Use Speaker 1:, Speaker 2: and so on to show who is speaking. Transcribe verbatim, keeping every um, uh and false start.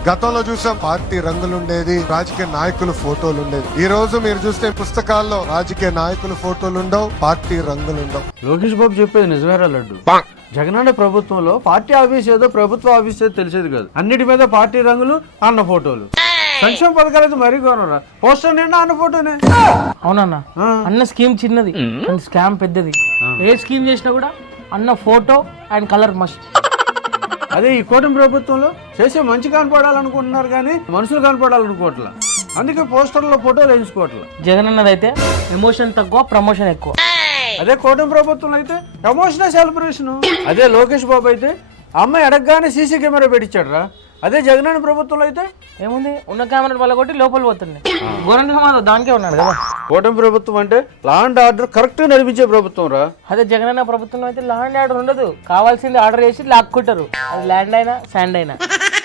Speaker 1: గతంలో చూసాం పార్టీ రంగులుండేది, రాజకీయ నాయకుల ఫోటోలు ఉండేది. ఈ రోజు మీరు చూస్తే పుస్తకాల్లో రాజకీయ నాయకుల ఫోటోలు ఉండవు, పార్టీ రంగులు ఉండవు.
Speaker 2: లోకేష్ బాబు చెప్పేది నిజమేరా లడ్డు. జగనన్న ప్రభుత్వంలో పార్టీ ఆఫీస్ ఏదో ప్రభుత్వ ఆఫీస్ ఏదో తెలిసేది కాదు. అన్నిటి మీద పార్టీ రంగులు, అన్న ఫోటోలు. సంక్షేమ పథకాలు అయితే మరీ కోనరా, పోస్టర్ నిండా అన్న ఫోటోనే.
Speaker 3: అవునన్నా, అన్న స్కీమ్ చిన్నది, స్కామ్ పెద్దది. ఏ స్కీమ్ చేసినా కూడా అన్న ఫోటో అండ్ కలర్ మస్ట్.
Speaker 2: అదే ఈ కూటమి ప్రభుత్వంలో చేసే మంచి కనపడాలనుకుంటున్నారు కానీ మనుషులు కనపడాలనుకోవట్లా. అందుకే పోస్టర్లో ఫోటోలు వేయించుకోవట్లా.
Speaker 3: జగన్ అన్నది అయితే ఎమోషన్ తక్కువ, ప్రమోషన్ ఎక్కువ.
Speaker 2: అదే కూటమి ప్రభుత్వంలో అయితే ఎమోషనల్ సెలబ్రేషన్. అదే లోకేష్ బాబు అయితే అమ్మాయి అడగగానే సీసీ కెమెరా పెట్టించాడు రా. అదే జగనన్న ప్రభుత్వంలో అయితే
Speaker 3: ఏముంది, ఉన్న కెమెరా వల్ల కొట్టి లోపల పోతుంది. గోరంట్ల మాధవ్ దానికే ఉన్నాడు కదా.
Speaker 2: కూటమి ప్రభుత్వం అంటే లా అండ్ ఆర్డర్ కరెక్ట్ గా నడిపించే ప్రభుత్వం రా.
Speaker 3: అదే జగనన్న ప్రభుత్వంలో అయితే ల్యాండ్ ఆర్డర్ ఉండదు. కావాల్సింది ఆర్డర్ చేసి లాక్కుంటారు. అది ల్యాండ్ అయినా శాండ్ అయినా.